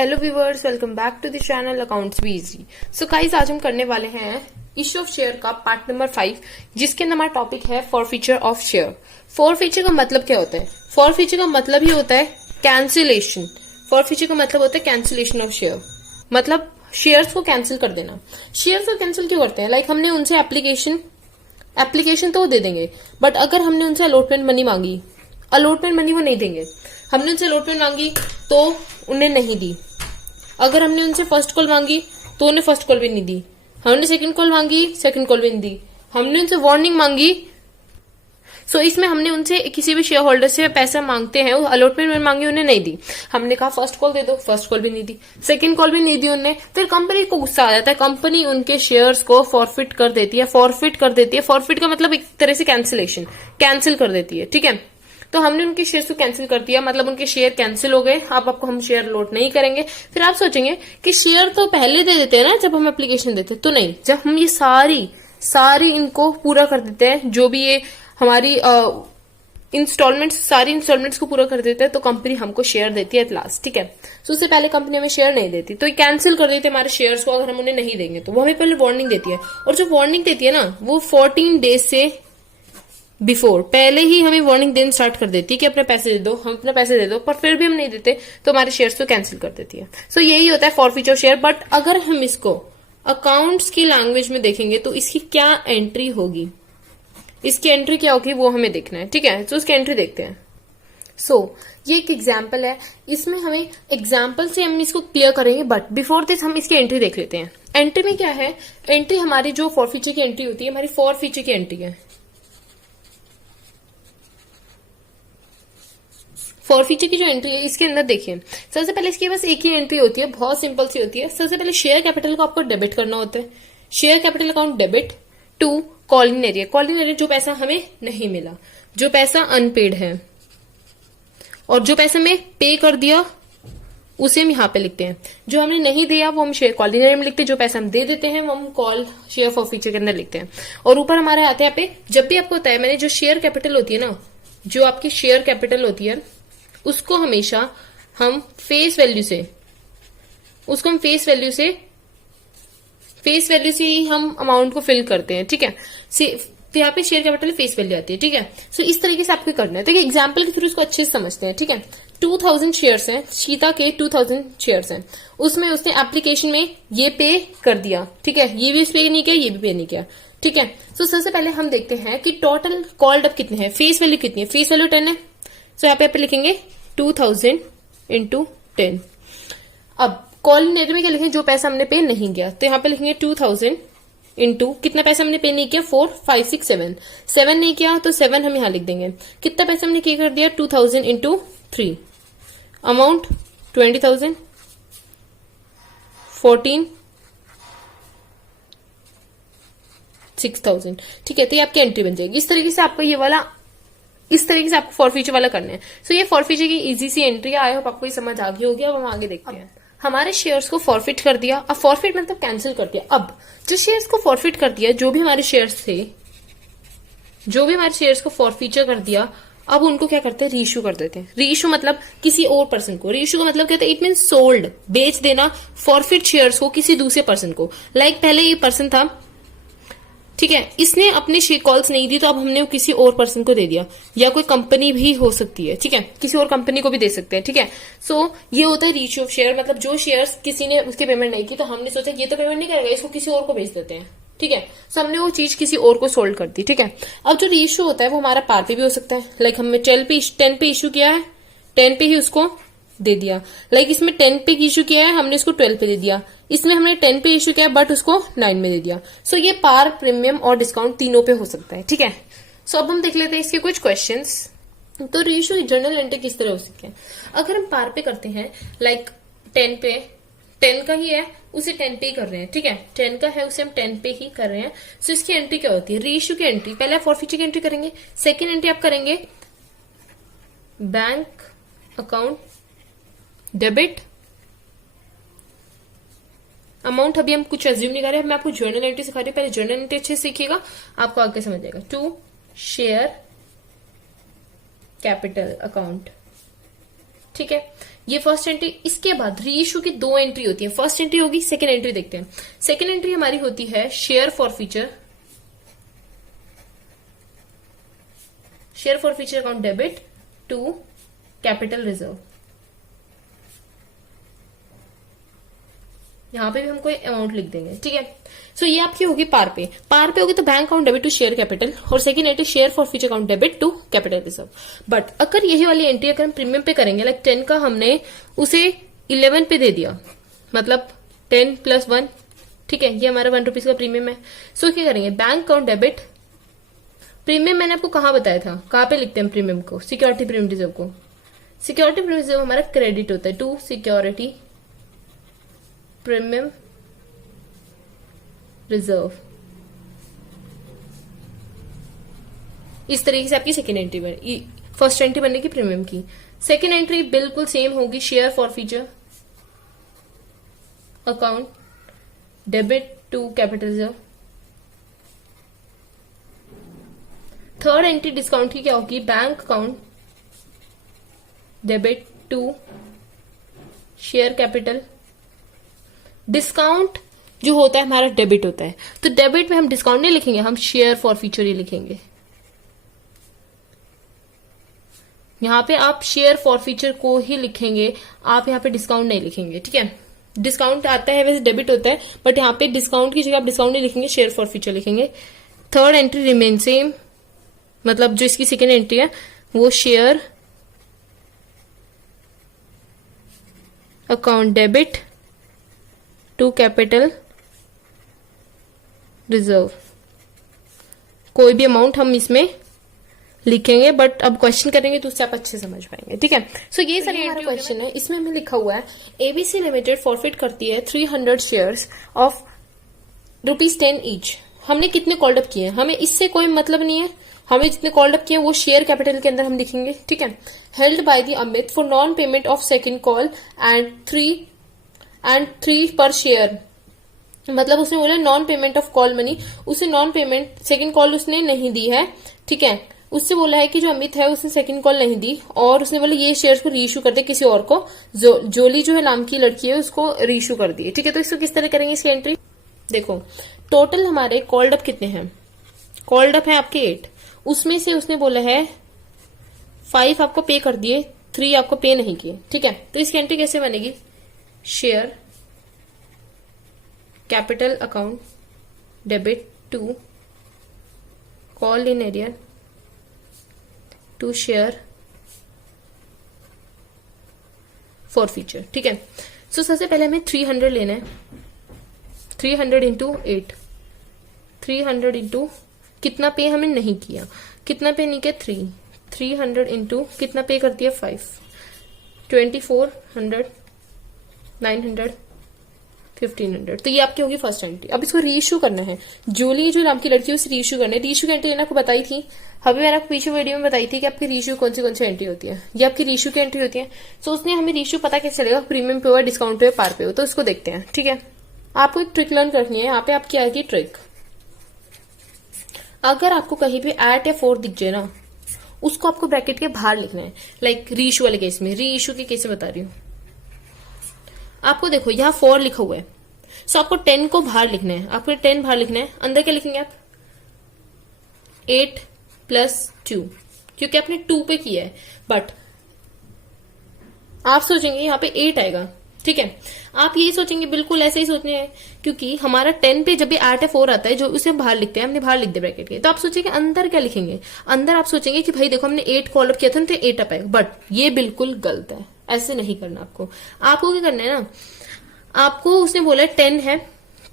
Hello viewers, welcome back to the channel accounts be easy. So guys, आज हम करने वाले हैं इश्यू ऑफ शेयर का पार्ट नंबर 5, जिसके अंदर हमारा टॉपिक है फॉरफीचर ऑफ शेयर। फॉरफीचर का मतलब क्या होता है? फॉरफीचर का मतलब ही होता है कैंसिलेशन। फॉरफीचर का मतलब होता है कैंसिलेशन ऑफ शेयर, मतलब शेयर्स को कैंसिल कर देना। शेयर्स को कैंसिल क्यों करते हैं? लाइक हमने उनसे एप्लीकेशन तो वो दे देंगे, बट अगर हमने उनसे अलॉटमेंट मनी मांगी, अलॉटमेंट मनी वो नहीं देंगे। हमने उनसे अलॉटमेंट मांगी तो उन्हें नहीं दी। अगर हमने उनसे फर्स्ट कॉल मांगी तो उन्हें फर्स्ट कॉल भी नहीं दी। हमने सेकंड कॉल मांगी, सेकंड कॉल भी नहीं दी। हमने उनसे वार्निंग मांगी। सो इसमें हमने उनसे किसी भी शेयर होल्डर से पैसा मांगते हैं, अलॉटमेंट में मांगी, उन्हें नहीं दी। हमने कहा फर्स्ट कॉल दे दो, फर्स्ट कॉल भी नहीं दी, सेकंड कॉल भी नहीं दी उन्हें। फिर कंपनी को गुस्सा आ जाता है, कंपनी उनके शेयर्स को फॉरफिट कर देती है। फॉरफिट का मतलब एक तरह से कैंसिलेशन, कैंसिल कर देती है। ठीक है, तो हमने उनके शेयर को कैंसिल कर दिया, मतलब उनके शेयर कैंसिल हो गए। अब आपको हम शेयर लोड नहीं करेंगे। फिर आप सोचेंगे कि शेयर तो पहले दे देते हैं ना जब हम एप्लीकेशन देते हैं। तो नहीं, जब हम ये सारी इनको पूरा कर देते हैं, जो भी ये हमारी सारी इंस्टॉलमेंट्स को पूरा कर देते हैं, तो कंपनी हमको शेयर देती है एट लास्ट। ठीक है, तो उससे पहले कंपनी हमें शेयर नहीं देती, तो ये कैंसिल कर देती है हमारे शेयर्स को। अगर हम उन्हें नहीं देंगे तो वो हमें पहले वार्निंग देती है, और जो वार्निंग देती है ना, वो 14 डेज से बिफोर पहले ही हमें वार्निंग देना स्टार्ट कर देती है कि अपने पैसे दे दो, हम अपने पैसे दे दो। पर फिर भी हम नहीं देते तो हमारे शेयर्स को कैंसिल कर देती है। सो यही होता है फॉरफीचर शेयर। बट अगर हम इसको अकाउंट्स की लैंग्वेज में देखेंगे तो इसकी क्या एंट्री होगी, इसकी एंट्री क्या होगी वो हमें देखना है। ठीक है, तो उसकी एंट्री देखते हैं। ये एक एग्जाम्पल है, इसमें हमें एग्जाम्पल से हम इसको क्लियर करेंगे, बट बिफोर दिस हम इसकी एंट्री देख लेते हैं। एंट्री में क्या है? एंट्री हमारी जो फॉरफीचर की एंट्री होती है, हमारी फॉरफीचर की एंट्री है। फॉरफीचर की जो एंट्री है, इसके अंदर देखिए, सबसे पहले इसकी बस एक ही एंट्री होती है, बहुत सिंपल सी होती है। सबसे पहले शेयर कैपिटल को आपको डेबिट करना होता है। Share capital account debit to calling area. Calling area जो पैसा हमें नहीं मिला, जो पैसा अनपेड है, और जो पैसा हमें पे कर दिया उसे हम यहाँ पे लिखते हैं। जो हमने नहीं दिया वो हम शेयर कॉलिंग एरिया में लिखते हैं। जो पैसा हम दे देते हैं वो हम कॉल शेयर फॉरफीचर के अंदर लिखते हैं। और ऊपर हमारे आते हैं यहाँ पे, जब भी आपको होता है, मैंने जो शेयर कैपिटल होती है ना, जो आपकी शेयर कैपिटल होती है, उसको हमेशा हम फेस वैल्यू से ही हम अमाउंट को फिल करते हैं। ठीक है, तो यहाँ पे शेयर कैपिटल फेस वैल्यू आती है। ठीक है, सो इस तरीके से आपको करना है। तो एग्जाम्पल के थ्रू इसको अच्छे से समझते हैं। ठीक है, 2000 शेयर्स हैं, शीता के 2000 शेयर्स हैं। उसमें उसने एप्लीकेशन में ये पे कर दिया। ठीक है, ये भी पे नहीं किया, ये भी पे नहीं किया। ठीक है, सो सबसे पहले हम देखते हैं कि टोटल कॉल्ड अप कितने हैं, फेस वैल्यू कितनी है। फेस वैल्यू 10 है, तो यहाँ पे लिखेंगे 2000 इंटू 10। अब कॉलिंग एरिया में क्या लिखेंगे? जो पैसा हमने पे नहीं किया, तो यहाँ पे लिखेंगे 2000 इंटू कितना पैसा हमने पे नहीं किया, 4 5 6 7 नहीं किया तो 7 हम यहाँ लिख देंगे। कितना पैसा हमने क्या कर दिया, 2000 इंटू 3, अमाउंट 20,000, 14 6,000। ठीक है, तो ये आपकी एंट्री बन जाएगी। इस तरीके से आपको फॉरफीचर वाला करना है। सो ये फॉरफीचर की इजी सी एंट्री है। आई होप आपको ये समझ आ गई होगी। अब हम आगे देखते हैं। हमारे शेयर्स को फॉरफिट कर दिया। अब फॉरफिट मतलब कैंसिल कर दिया। अब जो शेयर्स को फॉरफिट कर दिया, जो भी हमारे शेयर्स को फॉरफीचर कर दिया, अब उनको क्या करते हैं? रीइश्यू कर देते हैं। रीइश्यू मतलब किसी और पर्सन को। रीइश्यू का मतलब क्या होता है? इट मीन सोल्ड, बेच देना फॉरफिट शेयर्स को किसी दूसरे पर्सन को। लाइक पहले ये पर्सन था, ठीक है, इसने अपने कॉल्स नहीं दी, तो अब हमने वो किसी और पर्सन को दे दिया, या कोई कंपनी भी हो सकती है। ठीक है, किसी और कंपनी को भी दे सकते हैं। ठीक है, सो ये होता है रीइश्यू ऑफ शेयर। मतलब जो शेयर्स किसी ने उसके पेमेंट नहीं की, तो हमने सोचा ये तो पेमेंट नहीं करेगा, इसको किसी और को बेच देते हैं। ठीक है, सो हमने वो चीज किसी और को सोल्ड कर दी। ठीक है, अब जो रीइश्यू होता है वो हमारा पार पे भी हो सकता है। लाइक हमने 10 पे इश्यू किया है, 10 पे ही उसको दे दिया। लाइक इसमें 10 पे इश्यू किया है, हमने उसको 12 पे दे दिया। इसमें हमने 10 पे इश्यू किया है, बट उसको 9 में दे दिया। सो ये पार, प्रीमियम और डिस्काउंट तीनों पे हो सकता है। ठीक है, सो अब हम देख लेते हैं इसके कुछ क्वेश्चंस। तो रीइश्यू जर्नल एंट्री किस तरह हो सकती है? अगर हम पार पे करते हैं, लाइक 10 पे, 10 का ही है, उसे 10 पे ही कर रहे हैं। ठीक है, 10 का है, उसे हम 10 पे ही कर रहे हैं। सो इसकी एंट्री क्या होती है? रीइश्यू की एंट्री, पहले आप फॉरफीचर की एंट्री करेंगे, सेकेंड एंट्री आप करेंगे बैंक अकाउंट डेबिट अमाउंट। अभी हम कुछ एज्यूम नहीं कर रहे हैं, मैं आपको जर्नल एंट्री सिखा रही हूँ। पहले जर्नल एंट्री अच्छे से सीखिएगा, आपको आगे समझ जाएगा। To share capital account. ठीक है, ये फर्स्ट एंट्री। इसके बाद री इशू की 2 एंट्री होती है, फर्स्ट एंट्री होगी, सेकेंड एंट्री देखते हैं। सेकेंड एंट्री हमारी होती है share forfeiture, share forfeiture account debit to capital reserve. यहां पे भी हम कोई अमाउंट लिख देंगे, ठीक है। सो ये आपकी होगी पार पे। पार पे होगी तो bank account debit to share capital, और second entry share forfeiture account debit to capital reserve. But अगर यही वाली एंट्री अगर हम प्रीमियम पे करेंगे, लाइक 10 का हमने उसे 11 पे दे दिया, मतलब 10 + 1, ठीक है, ये हमारा 1 रुपीज का प्रीमियम है। सो क्या करेंगे, बैंक अकाउंट डेबिट प्रीमियम। मैंने आपको कहां बताया था, कहां पे लिखते हैं प्रीमियम को, सिक्योरिटी प्रीमियम रिजर्व को। सिक्योरिटी प्रीमियम रिजर्व हमारा क्रेडिट होता है टू सिक्योरिटी प्रीमियम रिजर्व। इस तरीके से आपकी सेकेंड एंट्री बने, फर्स्ट एंट्री बनने की प्रीमियम की। सेकेंड एंट्री बिल्कुल सेम होगी, share forfeiture account debit to capital reserve. Third entry discount की क्या होगी, bank account debit to share capital. Discount जो होता है हमारा डेबिट होता है, तो डेबिट में हम डिस्काउंट नहीं लिखेंगे, हम शेयर फॉर फ्यूचर ही लिखेंगे। यहां पे आप शेयर फॉर फ्यूचर को ही लिखेंगे, आप यहां पे डिस्काउंट नहीं लिखेंगे, ठीक है। डिस्काउंट आता है वैसे डेबिट होता है, बट यहां पे डिस्काउंट की जगह आप डिस्काउंट नहीं लिखेंगे, शेयर फॉर फ्यूचर लिखेंगे। थर्ड एंट्री रिमेन सेम, मतलब जो इसकी सेकेंड एंट्री है वो share account debit to capital reserve. कोई भी अमाउंट हम इसमें लिखेंगे, बट अब क्वेश्चन करेंगे तो उससे आप अच्छे समझ पाएंगे, ठीक है। सो ये सारी हमारा क्वेश्चन है। इसमें हमें लिखा हुआ है एबीसी लिमिटेड फॉरफिट करती है 300 शेयर्स ऑफ ₹10 ईच। हमने कितने कॉल्ड अप किए हैं, हमें इससे कोई मतलब नहीं है, हमें जितने कॉल्ड अप किए वो शेयर कैपिटल के अंदर हम लिखेंगे, ठीक है। Held by the Amit for non payment of second call and 3 पर शेयर। मतलब उसने बोला non payment of call money, उसे नॉन पेमेंट सेकंड कॉल उसने नहीं दी है, ठीक है। उससे बोला है कि जो अमित है उसने सेकंड कॉल नहीं दी, और उसने बोला ये शेयर्स को रीइश्यू कर दे किसी और को, जोली जो है नाम की लड़की है उसको रीइश्यू कर दिए, ठीक है। तो इसको किस तरह करेंगे इसकी एंट्री, देखो टोटल हमारे कॉल्ड अप कितने हैं, कॉल्ड अप है आपके 8, उसमें से उसने बोला है 5 आपको पे कर दिए, 3 आपको पे नहीं किए, ठीक है। तो इसकी एंट्री कैसे बनेगी, share capital account debit to call in arrear to share forfeiture, ठीक है। सो सबसे पहले हमें 300 लेना है, 300 इंटू 8, 300 इंटू कितना पे हमें नहीं किया, कितना पे नहीं किया 3, 300 इंटू कितना पे कर दिया 5, 2400, 900, 1500। तो ये आपकी होगी फर्स्ट एंट्री। अब इसको रीइश्यू करना है, जोली जो नाम की लड़की है उसे रीइश्यू करना है। रीइश्यू की एंट्री मैंने आपको बताई थी, अभी मैंने आपको पीछे वीडियो में बताई थी कि आपकी रीइश्यू कौन सी एंट्री होती है, ये आपकी रीइश्यू की एंट्री होती है। सो उसने हमें रीइश्यू पता कैसे चलेगा, प्रीमियम पे हो, डिस्काउंट पे हो, पार पे हो, तो उसको देखते हैं, ठीक है। आपको एक ट्रिक लर्न करनी है, यहाँ पे आपकी आएगी ट्रिक। अगर आपको कहीं पे एट या 4 दिख जाए ना, उसको आपको ब्रैकेट के बाहर लिखना है, लाइक रीइश्यू वाले केस में, रीइश्यू के केस में बता रही हूँ। आपको देखो यहाँ 4 लिखा हुआ है, सो आपको 10 को बाहर लिखना है, आपको 10 बाहर लिखना है, अंदर क्या लिखेंगे आप 8 + 2, क्योंकि आपने 2 पे किया है, बट आप सोचेंगे यहाँ पे 8 आएगा, ठीक है। आप यही सोचेंगे, बिल्कुल ऐसे ही सोचने हैं, क्योंकि हमारा 10 पे जब भी 8 या 4 आता है जो उसे हम बाहर लिखते हैं, हमने बाहर लिख दिया ब्रैकेट के, तो आप सोचेंगे अंदर क्या लिखेंगे, अंदर आप सोचेंगे कि भाई देखो हमने 8 कॉल अप किया था तो 8 अप आएगा, बट ये बिल्कुल गलत है, ऐसे नहीं करना। आपको क्या करना है ना, आपको उसने बोला 10 है,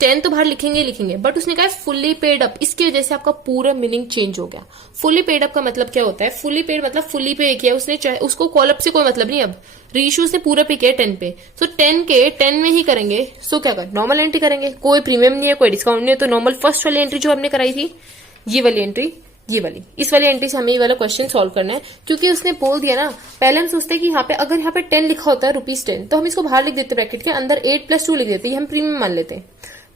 10 तो बाहर लिखेंगे ही लिखेंगे, बट उसने कहा फुल्ली पेड अप, इसकी वजह से आपका पूरा मीनिंग चेंज हो गया। फुल्ली पेड अप का मतलब क्या होता है, फुल्ली पेड मतलब फुल्ली पे किया उसने, चाहे उसको कॉल अप से कोई मतलब नहीं, अब रीइश्यू से पूरा पे किया 10 पे, सो 10 के 10 में ही करेंगे। सो क्या कर, नॉर्मल एंट्री करेंगे, कोई प्रीमियम नहीं है, कोई डिस्काउंट नहीं है, तो नॉर्मल फर्स्ट वाली एंट्री जो हमने कराई थी, ये वाली एंट्री, ये वाली, इस वाली एंट्री से हमें ये वाला क्वेश्चन सॉल्व करना है, क्योंकि उसने बोल दिया ना। पहले हम सोचते हैं कि यहाँ पे अगर यहाँ पे 10 लिखा होता है ₹10, तो हम इसको बाहर लिख देते ब्रैकेट के अंदर, 8 + 2 लिख देते, ये हम प्रीमियम मान लेते हैं,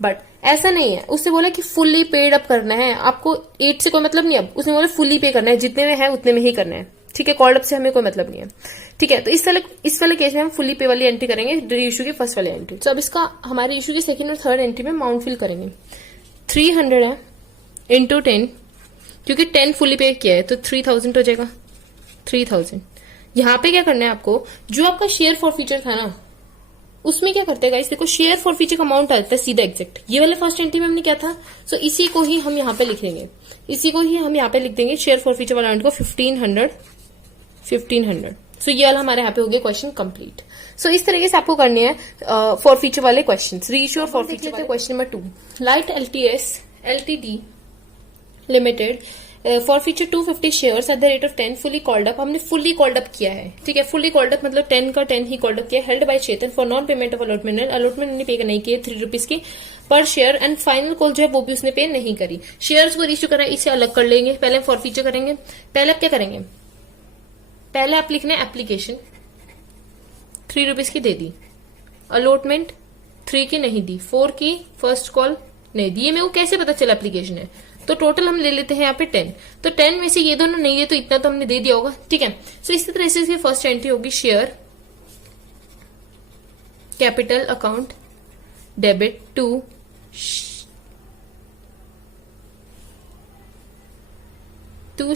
बट ऐसा नहीं है। उसने बोला कि फुल्ली पेड अप करना है, आपको 8 से कोई मतलब नहीं, अब उसने बोला फुल्ली पे करना है, जितने में है उतने में ही करना है, ठीक है, कॉल्ड अप से हमें कोई मतलब नहीं है। ठीक है, तो इस वाले केस में हम फुल्ली पे वाली एंट्री करेंगे, री इशू की फर्स्ट वाली एंट्री। तो अब इसका हमारे इशू की सेकंड और थर्ड एंट्री में अमाउंट फिल करेंगे। 300 है इंटू 10, क्योंकि 10 फुली पे किया है तो 3000 हो जाएगा। 3000 यहाँ पे क्या करना है आपको, जो आपका शेयर फॉर फीचर था ना, उसमें क्या करते हैं गाइस, देखो शेयर फॉर फीचर का अमाउंट आता है सीधा एग्जैक्ट, ये वाले फर्स्ट एंट्री में हमने क्या था, सो इसी को ही हम यहाँ पे लिख देंगे, इसी को ही हम यहाँ पे लिख देंगे शेयर फॉर फीचर वाला अमाउंट को 1500। सो ये वाला हमारे यहाँ पे हो गया क्वेश्चन कंप्लीट। सो इस तरीके से आपको करने हैं फॉर फीचर वाले क्वेश्चन, रीइश्यू और for feature. Question number 2, light LTS LTD limited for feature 250 shares at the rate of 10 fully called up. हमने फुली कॉल्ड अप किया है, ठीक है, फुली कॉल्ड अप मतलब 10 का 10 ही कॉल्ड अप किया, held by Chetan for non payment of allotment उन्होंने पे नहीं किए 3 रुपीज की पर शेयर, एंड फाइनल कॉल जो है वो भी उसने पे नहीं करी। शेयर्स को रीइश्यू करा, इसे अलग कर लेंगे, पहले फॉर फीचर करेंगे। पहले आप क्या करेंगे, पहले आप लिखने एप्लीकेशन 3 रुपीज की दे दी, अलॉटमेंट 3 की नहीं दी, 4 की फर्स्ट कॉल नहीं दी। ये मेरे को कैसे पता चला एप्लीकेशन है, तो टोटल हम ले लेते हैं यहाँ पे 10, तो 10 में से ये दोनों नहीं है तो इतना तो हमने दे दिया होगा, ठीक है। सो इसी तरह से इसकी फर्स्ट एंट्री होगी share capital account debit to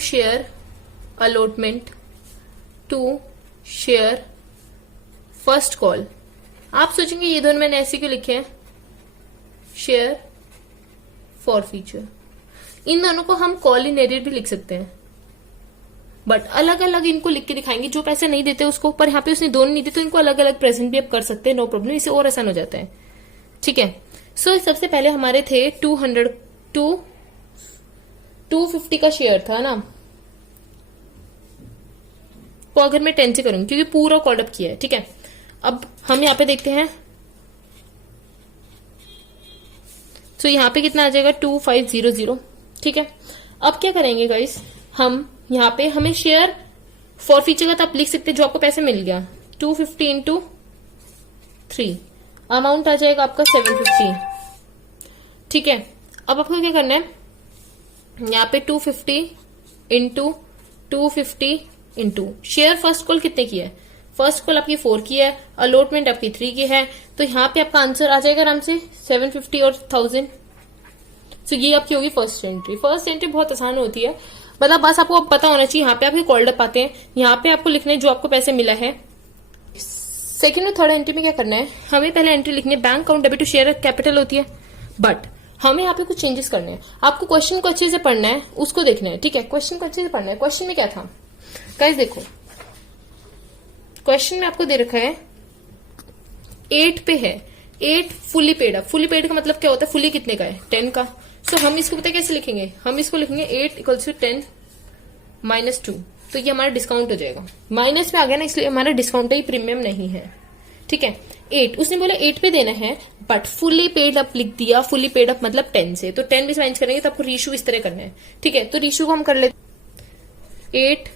share allotment to share first call. आप सोचेंगे ये दोनों मैंने ऐसे क्यों लिखे हैं, शेयर फॉर फीचर, इन दोनों को हम कॉल इन एरियर भी लिख सकते हैं, बट अलग अलग इनको लिख के दिखाएंगे। जो पैसे नहीं देते उसको, पर यहाँ पे उसने दोनों नहीं दिए तो इनको अलग अलग प्रेजेंट भी आप कर सकते हैं, नो प्रॉब्लम, इससे और आसान हो जाता है, ठीक है। सो सबसे पहले हमारे थे 250 का शेयर था ना, तो अगर मैं 10 से करूंगी क्योंकि पूरा कॉल्ड अप किया है, ठीक है। अब हम यहाँ पे देखते हैं, तो यहाँ पे कितना आ जाएगा 2500, ठीक है। अब क्या करेंगे गाइस, हम यहाँ पे हमें शेयर फॉर फीचर का तो आप लिख सकते हैं जो आपको पैसे मिल गया, 250 इंटू 3, अमाउंट आ जाएगा आपका 750, ठीक है। अब आपको क्या करना है, यहाँ पे 250 into 250 into share first call कितने की है, फर्स्ट कॉल आपकी 4 की है, अलॉटमेंट आपकी 3 की है, तो यहाँ पे आपका आंसर आ जाएगा आराम से 750 और 1000। तो ये आपकी होगी फर्स्ट एंट्री। फर्स्ट एंट्री बहुत आसान होती है, मतलब बस आपको पता होना चाहिए यहाँ पे आपके कॉल्ड अप आते हैं, यहाँ पे आपको लिखना है जो आपको पैसे मिला है। सेकंड और थर्ड एंट्री में क्या करना है, हमें पहले एंट्री लिखनी है bank account debit to share capital होती है, बट हमें यहाँ पे कुछ चेंजेस करने हैं। आपको क्वेश्चन को अच्छे से पढ़ना है, उसको देखना है, ठीक है, क्वेश्चन को अच्छे से पढ़ना है। क्वेश्चन में क्या था गाइस, देखो क्वेश्चन में आपको दे रखा है 8 पे है, 8 fully paid up. Fully paid का मतलब क्या होता है, फुली कितने का है, 10 का। सो हम इसको पता है कैसे लिखेंगे, हम इसको लिखेंगे 8 = 10 - 2, तो ये हमारा डिस्काउंट हो जाएगा, माइनस में आ गया ना, इसलिए हमारा डिस्काउंट है, प्रीमियम नहीं है, ठीक है। 8 उसने बोला 8 पे देना है, बट फुली पेड अप लिख दिया, फुली पेड अप मतलब 10 से, तो 10 भी माइनस करेंगे तो आपको रीशू इस तरह करना है, ठीक है। तो रीशू को हम कर लेते 8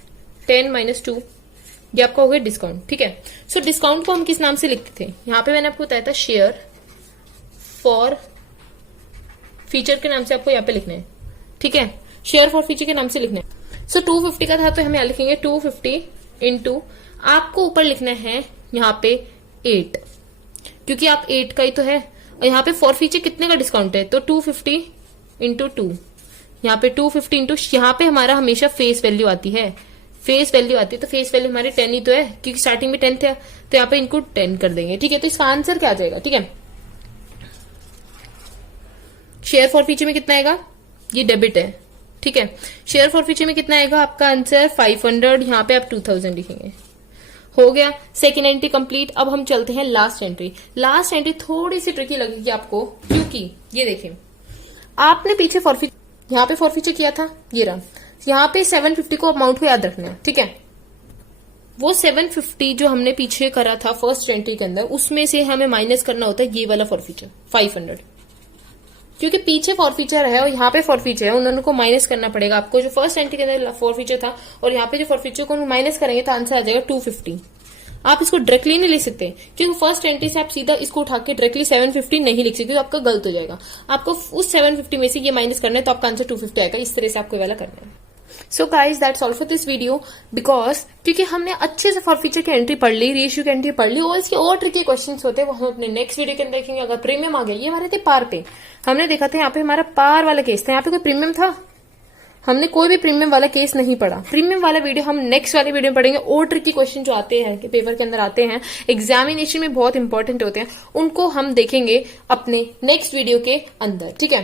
10 - 2, ये आपका हो गया डिस्काउंट, ठीक है। सो डिस्काउंट को हम किस नाम से लिखते थे, यहाँ पे मैंने आपको बताया था शेयर फॉर फीचर के नाम से आपको यहाँ पे लिखना है, ठीक है, शेयर फॉर फीचर के नाम से लिखना है। सो 250 का था तो हम यहाँ लिखेंगे 250 इंटू, आपको ऊपर लिखना है यहाँ पे 8, क्योंकि आप 8 का ही तो है, और यहाँ पे फॉर फीचर कितने का डिस्काउंट है, तो 250 इंटू 2, यहाँ पे 250 इंटू, यहाँ पे हमारा हमेशा फेस वैल्यू आती है, फेस वैल्यू आती है, तो फेस वैल्यू हमारे 10 ही तो है, क्योंकि स्टार्टिंग में 10 था, तो यहाँ पे इनको 10 कर देंगे, ठीक है। तो इसका आंसर क्या आ जाएगा, ठीक है, शेयर फॉर फीचर में कितना आएगा, ये डेबिट है, ठीक है। शेयर फॉर फीचर में कितना आएगा आपका आंसर 500, यहाँ पे आप 2000 लिखेंगे, हो गया। Second entry complete. अब हम चलते हैं लास्ट एंट्री। लास्ट एंट्री थोड़ी सी ट्रिकी लगेगी आपको, क्योंकि ये देखिए आपने पीछे फॉरफीचर, यहाँ पे फॉरफीचर किया था, ये रहा, यहाँ पे 750 को अमाउंट को याद रखना है, ठीक है। वो 750 जो हमने पीछे करा था फर्स्ट एंट्री के अंदर, उसमें से हमें माइनस करना होता है ये वाला फॉरफीचर 500, क्योंकि पीछे फॉरफीचर है और यहाँ पे फॉरफीचर है, उन दोनों को माइनस करना पड़ेगा आपको। जो फर्स्ट एंट्री के अंदर फॉरफीचर था और यहाँ पे जो फॉरफीचर को माइनस करेंगे तो आंसर आ जाएगा 250। आप इसको डायरेक्टली नहीं लिख सकते, क्योंकि फर्स्ट एंट्री से आप सीधा इसको उठा के डायरेक्टली 750 नहीं लिख सकते, तो आपका गलत हो जाएगा। आपको उस 750 में से ये माइनस करना है, तो आपका आंसर 250 आएगा। इस तरह से आपको वाला करना है। So guys that's all for this video, because क्योंकि हमने अच्छे से फॉर फीचर की एंट्री पढ़ ली, रेशियो की एंट्री पढ़ ली, और इसके और ट्रिकी क्वेश्चन होते हैं वो हम अपने नेक्स्ट वीडियो के अंदर देखेंगे। अगर प्रीमियम आ गया, ये हमारे थे पार पे, हमने देखा था यहाँ पे हमारा पार वाला केस था, यहाँ पे कोई प्रीमियम था, हमने कोई भी प्रीमियम वाला केस नहीं पढ़ा। प्रीमियम वाला वीडियो हम नेक्स्ट वाले वीडियो में पढ़ेंगे। और ट्रिकी क्वेश्चन जो आते हैं कि पेपर के अंदर आते हैं, एग्जामिनेशन में बहुत इंपॉर्टेंट होते हैं, उनको हम देखेंगे अपने नेक्स्ट वीडियो के अंदर, ठीक है,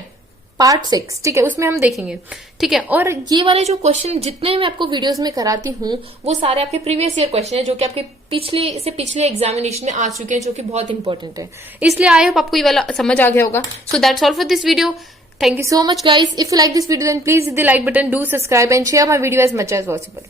पार्ट 6, ठीक है, उसमें हम देखेंगे, ठीक है। और ये वाले जो क्वेश्चन जितने मैं आपको वीडियोस में कराती हूँ वो सारे आपके प्रीवियस ईयर क्वेश्चन है, जो कि आपके पिछले एग्जामिनेशन में आ चुके हैं, जो कि बहुत इंपॉर्टेंट है। इसलिए आई होप आपको ये वाला समझ आ गया होगा। So that's all for this video. Thank you so much guys. If you like this video then please hit the like button, do subscribe and share my video as much as possible.